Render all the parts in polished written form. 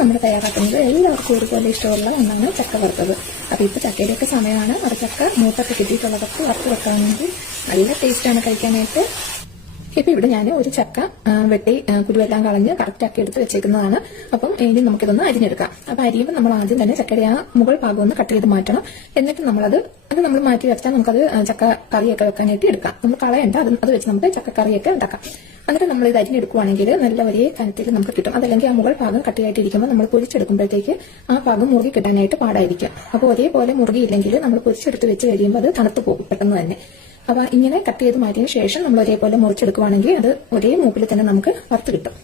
നമ്മൾ തയ്യാറാക്കുന്നത് എല്ലാവർക്കും ഒരുപോലെ ഇഷ്ടമുള്ള ഒന്നാണ് ചക്ക വറുത്തത്. അപ്പോൾ ഇപ്പോൾ ചക്കയുടെയൊക്കെ സമയമാണ്. അത് ചക്ക മൂത്തൊക്കെ കിട്ടിയിട്ടുള്ളതൊക്കെ വറുത്ത് വെക്കാൻ വേണ്ടി നല്ല ടേസ്റ്റാണ് കഴിക്കാനായിട്ട്. ഇപ്പൊ ഇവിടെ ഞാൻ ഒരു ചക്ക വെട്ടി കുരുവെല്ലാം കളഞ്ഞ് കറക്റ്റ് ആക്കി എടുത്ത് വെച്ചേക്കുന്നതാണ്. അപ്പം ഇനി നമുക്കിതൊന്ന് അരിഞ്ഞെടുക്കാം. അപ്പൊ അരിയുമ്പോൾ നമ്മൾ ആദ്യം തന്നെ ചക്കയുടെ ആ മുകൾ ഭാഗം ഒന്ന് കട്ട് ചെയ്ത് മാറ്റണം. എന്നിട്ട് നമ്മളത് നമ്മൾ മാറ്റി വെച്ചാൽ നമുക്കത് ചക്ക കറിയൊക്കെ വെക്കാനായിട്ട് എടുക്കാം. നമ്മൾ കളയണ്ട, അത് വെച്ച് നമുക്ക് ചക്ക കറിയൊക്കെ ഉണ്ടാക്കാം. എന്നിട്ട് നമ്മൾ ഇത് അരിഞ്ഞെടുക്കുവാണെങ്കിൽ നല്ല ഒരേ കനത്തിൽ നമുക്ക് കിട്ടും. അതല്ലെങ്കിൽ ആ മുകൾ ഭാഗം കട്ടിയായിട്ടിരിക്കുമ്പോൾ നമ്മൾ പൊരിച്ചെടുക്കുമ്പോഴത്തേക്ക് ആ ഭാഗം മുറുകി കിട്ടാനായിട്ട് പാടായിരിക്കും. അപ്പോൾ ഒരേപോലെ മുറുകിയില്ലെങ്കിൽ നമ്മൾ പൊരിച്ചെടുത്ത് വെച്ച് കഴിയുമ്പോൾ അത് തണുത്ത് പോകും പെട്ടെന്ന് തന്നെ. അപ്പൊ ഇങ്ങനെ കട്ട് ചെയ്ത് മാറ്റിയതിനു ശേഷം നമ്മൾ ഒരേപോലെ മുറിച്ചെടുക്കുവാണെങ്കിൽ അത് ഒരേ മൂപ്പിൽ തന്നെ നമുക്ക് വറുത്ത് കിട്ടും.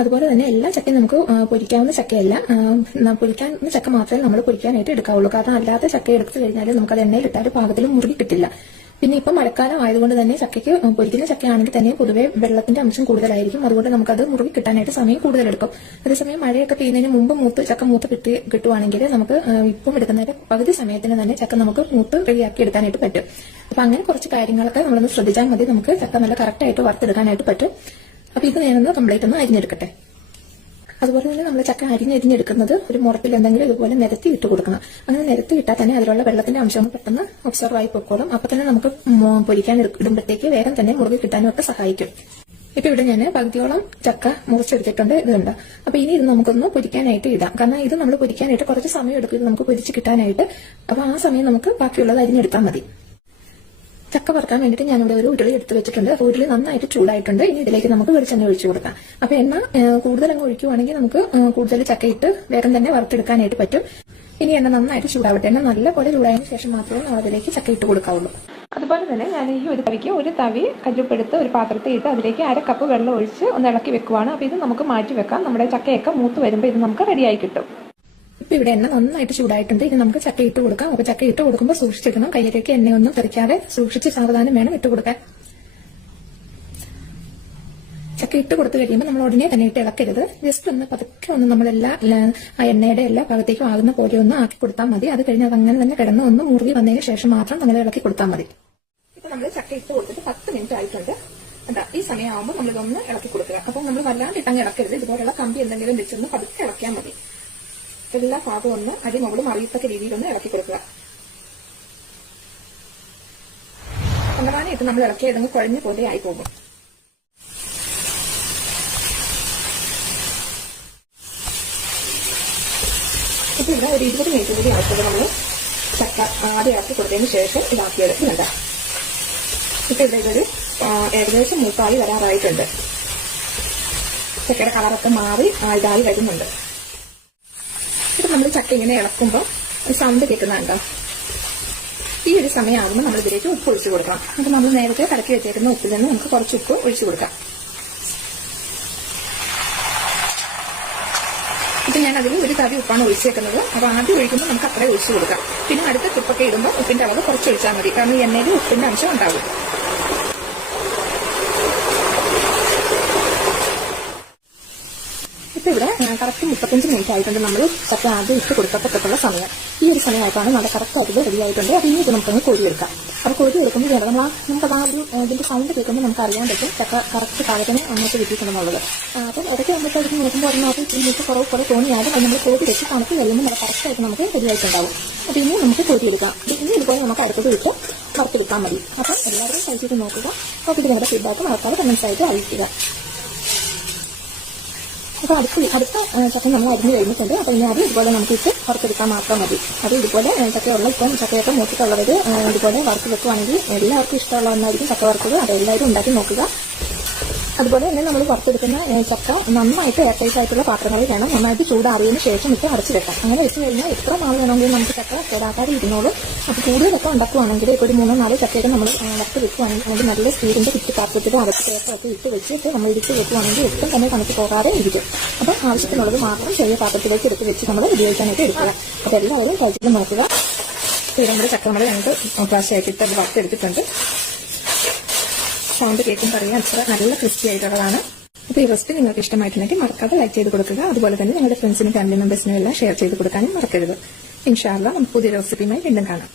അതുപോലെ തന്നെ എല്ലാ ചക്കയും നമുക്ക് പൊരിക്കാവുന്ന ചക്കയല്ല, പൊരിക്കാവുന്ന ചക്ക മാത്രമേ നമ്മൾ പൊരിക്കാനായിട്ട് എടുക്കാവുള്ളൂ. കാരണം അല്ലാത്ത ചക്ക എടുത്തു കഴിഞ്ഞാൽ നമുക്കത് എണ്ണയിൽ ഇട്ടാൽ പാകത്തിൽ മുറുകി കിട്ടില്ല. പിന്നെ ഇപ്പം മഴക്കാലം ആയതുകൊണ്ട് തന്നെ ചക്കയ്ക്ക് പൊരിക്കുന്ന ചക്കയാണെങ്കിൽ തന്നെ പൊതുവെ വെള്ളത്തിന്റെ അംശം കൂടുതലായിരിക്കും. അതുകൊണ്ട് നമുക്കത് മുറുകി കിട്ടാനായിട്ട് സമയം കൂടുതലെടുക്കും. അതേസമയം മഴയൊക്കെ പെയ്യുന്നതിന് മുമ്പ് ചക്ക മൂത്ത് കിട്ടുവാണെങ്കിൽ നമുക്ക് ഇപ്പം എടുക്കുന്നതിന്റെ പകുതി സമയത്തിന് തന്നെ ചക്ക നമുക്ക് മൂത്ത് റെഡിയാക്കി എടുക്കാനായിട്ട് പറ്റും. അപ്പൊ അങ്ങനെ കുറച്ച് കാര്യങ്ങളൊക്കെ നമ്മളൊന്ന് ശ്രദ്ധിച്ചാൽ മതി. നമുക്ക് ചക്ക നല്ല കറക്റ്റായിട്ട് വറുത്തെടുക്കാനായിട്ട് പറ്റും. അപ്പൊ ഇത് ഞാനൊന്ന് കംപ്ലീറ്റ് ഒന്ന് അരിഞ്ഞെടുക്കട്ടെ. അതുപോലെ തന്നെ നമ്മൾ ചക്ക അരിഞ്ഞെടുക്കുന്നത് ഒരു മുറത്തിൽ എന്തെങ്കിലും ഇതുപോലെ നിരത്തി ഇട്ട് കൊടുക്കണം. അങ്ങനെ നിരത്തി ഇട്ടാൽ തന്നെ അതിലുള്ള വെള്ളത്തിന്റെ അംശം പെട്ടെന്ന് ഒബ്സർവ് ആയി പൊക്കോളും. അപ്പൊ തന്നെ നമുക്ക് പൊരിക്കാൻ ഇടുമ്പോഴത്തേക്ക് വേഗം തന്നെ മുറുകി കിട്ടാനും ഒക്കെ സഹായിക്കും. ഇപ്പൊ ഇവിടെ ഞാൻ പകുതിയോളം ചക്ക മുറിച്ചെടുത്തിട്ടുണ്ട്. ഇതുണ്ട്. അപ്പൊ ഇനി ഇത് നമുക്കൊന്ന് പൊരിക്കാനായിട്ട് ഇടാം. കാരണം ഇത് നമ്മൾ പൊരിക്കാനായിട്ട് കുറച്ച് സമയം എടുക്കും നമുക്ക് പൊരിച്ച് കിട്ടാനായിട്ട്. അപ്പൊ ആ സമയം നമുക്ക് ബാക്കിയുള്ളത് അരിഞ്ഞെടുത്താൽ മതി. ചക്ക വറുക്കാൻ വേണ്ടിയിട്ട് ഞാനിവിടെ ഒരു ഉരുളി എടുത്ത് വെച്ചിട്ടുണ്ട്. അപ്പോൾ ഉരുളി നന്നായിട്ട് ചൂടായിട്ടുണ്ട്. ഇനി ഇതിലേക്ക് നമുക്ക് വെളിച്ചെണ്ണ ഒഴിച്ചു കൊടുക്കാം. അപ്പൊ എണ്ണ കൂടുതൽ അങ്ങ് ഒഴിക്കുവാണെങ്കിൽ നമുക്ക് കൂടുതൽ ചക്ക ഇട്ട് വേഗം തന്നെ വറുത്തെടുക്കാനായിട്ട് പറ്റും. ഇനി എണ്ണ നന്നായിട്ട് ചൂടാവട്ടെ. എണ്ണ നല്ലപോലെ ചൂടായതിനു ശേഷം മാത്രമേ നമ്മൾ അതിലേക്ക് ചക്ക ഇട്ട് കൊടുക്കാവുള്ളൂ. അതുപോലെ തന്നെ ഞാൻ ഈ ഒരു തവിക്ക് ഒരു തവി കല്ലുപ്പെടുത്ത് ഒരു പാത്രത്തിൽ ഇട്ട് അതിലേക്ക് 1/2 കപ്പ് വെള്ളം ഒഴിച്ച് ഒന്ന് ഇളക്കി വെക്കുവാണ്. അപ്പൊ ഇത് നമുക്ക് മാറ്റി വെക്കാം. നമ്മുടെ ചക്കയൊക്കെ മൂത്ത് വരുമ്പോൾ ഇത് നമുക്ക് റെഡിയായി കിട്ടും. ഇപ്പൊ ഇവിടെ എണ്ണ നന്നായിട്ട് ചൂടായിട്ടുണ്ട്. ഇത് നമുക്ക് ചക്ക ഇട്ട് കൊടുക്കാം. അപ്പൊ ചക്ക ഇട്ട് കൊടുക്കുമ്പോൾ സൂക്ഷിച്ചിടണം. കയ്യിലേക്ക് എണ്ണയൊന്നും തെറിക്കാതെ സൂക്ഷിച്ച് സാവധാനം വേണം ഇട്ട് കൊടുക്കാൻ. ചക്ക ഇട്ട് കൊടുത്തു കഴിയുമ്പോൾ നമ്മൾ ഉടനെ തന്നെ ഇട്ട് ഇളക്കരുത്. ജസ്റ്റ് ഒന്ന് പതുക്കെ ഒന്ന് നമ്മളെല്ലാ ആ എണ്ണയുടെ എല്ലാ ഭാഗത്തേക്കും ആകുന്ന പോലെ ഒന്ന് ആക്കി കൊടുത്താൽ മതി. അത് കഴിഞ്ഞ് അത് അങ്ങനെ തന്നെ കിടന്ന് ഒന്ന് മുറുകി വന്നതിന് ശേഷം മാത്രം നമ്മൾ ഇളക്കി കൊടുത്താൽ മതി. ഇപ്പൊ നമ്മൾ ചക്ക ഇട്ട് കൊടുത്തിട്ട് 10 മിനിറ്റ് ആയിട്ടുണ്ട്. എന്താ ഈ സമയമാകുമ്പോൾ നമ്മളിതൊന്ന് ഇളക്കി കൊടുക്കുക. അപ്പം നമ്മൾ വല്ലാണ്ട് ഇട്ടങ്ങ് ഇളക്കരുത്. ഇതുപോലുള്ള കമ്പി എന്തെങ്കിലും വെച്ചൊന്ന് പതുക്കെ ഇളക്കിയാൽ മതി. എല്ലാ ഭാഗവും ഒന്ന് അടിമുകളും അറിയത്തക്ക രീതിയിലൊന്ന് ഇളക്കി കൊടുക്കുക. സമാധാനമായിട്ട് നമ്മൾ ഇളക്കി ഇടങ്ങ് കുഴഞ്ഞ പോലെ ആയി പോകും. ഇപ്പൊ ഇവിടെ ഒരു 20 മിനിറ്റ് കൂടി ആവശ്യമുള്ള നമ്മൾ ചക്ക ആദ്യം ഇളക്കി കൊടുത്തതിന് ശേഷം ഇതാക്കിയെടുക്കുന്നുണ്ട്. ഇപ്പൊ ഇവിടെ ഇതൊരു ഏകദേശം മൂത്തായി വരാറായിട്ടുണ്ട്. ചക്കയുടെ കളറൊക്കെ മാറി ഇതായി വരുന്നുണ്ട്. ഇപ്പൊ നമ്മൾ ചക്ക ഇങ്ങനെ ഇളക്കുമ്പോൾ സൗണ്ട് കേൾക്കുന്നുണ്ടോ? ഈ ഒരു സമയമാകുമ്പോൾ നമ്മൾ ഇതിലേക്ക് ഉപ്പ് ഒഴിച്ചു കൊടുക്കണം. അപ്പൊ നമ്മൾ നേരത്തെ കലക്കി വെച്ചേക്കുന്ന ഉപ്പിൽ നിന്ന് നമുക്ക് കുറച്ച് ഉപ്പ് ഒഴിച്ചു കൊടുക്കാം. ഇപ്പൊ ഞാൻ അതിൽ ഒരു തവി ഉപ്പാണ് ഒഴിച്ചേക്കുന്നത്. അപ്പൊ ആദ്യം ഒഴിക്കുമ്പോൾ നമുക്ക് അത്രേ ഒഴിച്ചു കൊടുക്കാം. പിന്നെ അടുത്ത ട്രിപ്പൊക്കെ ഇടുമ്പോൾ ഉപ്പിന്റെ അളവ് കുറച്ച് ഒഴിച്ചാൽ മതി. കാരണം ഈ എണ്ണയിൽ ഉപ്പിന്റെ അംശം ഉണ്ടാകും. ഇപ്പൊ ഇവിടെ കറക്റ്റ് 35 മിനിറ്റ് ആയിട്ടുണ്ട്. നമ്മൾ ചക്ക ആദ്യം ഇട്ട് കൊടുക്കപ്പെട്ടുള്ള സമയം. ഈ ഒരു സമയമായിട്ടാണ് നല്ല കറക്റ്റായിട്ട് റെഡി ആയിട്ടുണ്ട്. അത് ഇനി ഇത് നമുക്കൊന്ന് കോരിയെടുക്കാം. അപ്പോൾ കോരിയെടുക്കുമ്പോൾ നമുക്കത് ആ ഒരു ഇതിന്റെ സൗണ്ട് കേൾക്കുമ്പോൾ നമുക്ക് അറിയാൻ പറ്റും ചക്ക കറക്റ്റ് പാകത്തിന് നമുക്ക് കിട്ടിയിട്ടുണ്ടെന്നുള്ളത്. അപ്പം ഇടയ്ക്ക് നമുക്ക് അതിന് നോക്കുമ്പോൾ അതിനകത്ത് ഇതിലേക്ക് കുറവ് തോന്നിയാലും അത് നമ്മൾ കോരി വെച്ച് തണുത്ത് കഴിയുമ്പോൾ നല്ല കറക്റ്റായിട്ട് നമുക്ക് റെഡി ആയിട്ടുണ്ടാവും. അപ്പോൾ ഇനി നമുക്ക് കോരിയെടുക്കാം. ഇനി ഇതുപോലെ നമുക്ക് അടുത്തത് ഇട്ട് വറുത്തെടുക്കാൻ മതി. അപ്പം എല്ലാവരും കഴിച്ചിട്ട് നോക്കുക. അപ്പോൾ ഇത് നിങ്ങളുടെ ഫീഡ്ബാക്ക് മറക്കാതെ കമന്റ്സ് ആയിട്ട് അറിയിക്കുക. അപ്പൊ അടുത്ത ചക്ക നമ്മൾ അരിഞ്ഞു കഴിഞ്ഞിട്ടുണ്ട്. അപ്പൊ ഇനി അത് ഇതുപോലെ നമുക്ക് ഇട്ട് വറുത്തെടുക്കാൻ മാത്രം മതി. അത് ഇതുപോലെ ചക്കയുള്ള ഇപ്പം ചക്കയൊക്കെ മൂത്തിട്ടുള്ളവർ ഇതുപോലെ വറുത്ത് വെക്കുവാണെങ്കിൽ എല്ലാവർക്കും ഇഷ്ടമുള്ള ഒന്നായിരിക്കും ചക്ക വറുത്തത്. അത് എല്ലാവരും ഉണ്ടാക്കി നോക്കുക. അതുപോലെ തന്നെ നമ്മൾ വറുത്തെടുക്കുന്ന ചക്ക നന്നായിട്ട് എയർടൈറ്റ് ആയിട്ടുള്ള പാത്രങ്ങളിൽ വേണം നന്നായിട്ട് ചൂടാറിയതിന് ശേഷം ഇട്ട് അടച്ചു വെക്കാം. അങ്ങനെ വെച്ച് കഴിഞ്ഞാൽ എത്ര നാൾ വേണമെങ്കിലും നമുക്ക് ചക്ക കേടാക്കാതെ ഇരുന്നോളും. അപ്പോൾ കൂടുതലൊക്കെ ഉണ്ടാക്കുവാണെങ്കിൽ ഇപ്പോൾ ഒരു 3-4 ചക്കയൊക്കെ നമ്മൾ വറുത്ത് വെക്കുവാണെങ്കിൽ നല്ല സ്റ്റീലിന്റെ പാത്രത്തിൽ അടച്ച് പേപ്പറൊക്കെ ഇട്ട് വെച്ചിട്ട് നമ്മൾ ഇടിച്ച് വെക്കുവാണെങ്കിൽ ഒട്ടും തന്നെ തണുത്ത് പോകാതെ ഇരിക്കും. അപ്പം ആവശ്യത്തിനുള്ളത് മാത്രം ചെറിയ പാത്രത്തിലേക്ക് എടുത്ത് വെച്ച് നമ്മൾ ഉപയോഗിക്കാനായിട്ട് എടുക്കുക. അപ്പോൾ എല്ലാവരും കഴിച്ചിട്ട് നോക്കുക. നമ്മുടെ ചക്ക നമ്മൾ 2 പ്രാവശ്യമാക്കിയിട്ട് അത് വറുത്തെടുത്തിട്ടുണ്ട്. സൗണ്ട് കേൾക്കുമ്പോൾ അറിയാം അത്ര നല്ല ക്രിസ്പി ആയിട്ടുള്ളതാണ്. അപ്പോൾ ഈ റെസിപ്പി നിങ്ങൾക്ക് ഇഷ്ടമായിട്ടുണ്ടെങ്കിൽ മറക്കാതെ ലൈക്ക് ചെയ്ത് കൊടുക്കുക. അതുപോലെ തന്നെ നിങ്ങളുടെ ഫ്രണ്ട്സിനും ഫാമിലി മെമ്പേഴ്സിനും എല്ലാം ഷെയർ ചെയ്ത് കൊടുക്കാനും മറക്കരുത്. ഇൻഷാ അല്ലാഹ് നമുക്ക് പുതിയ റെസിപ്പിയുമായി വീണ്ടും കാണാം.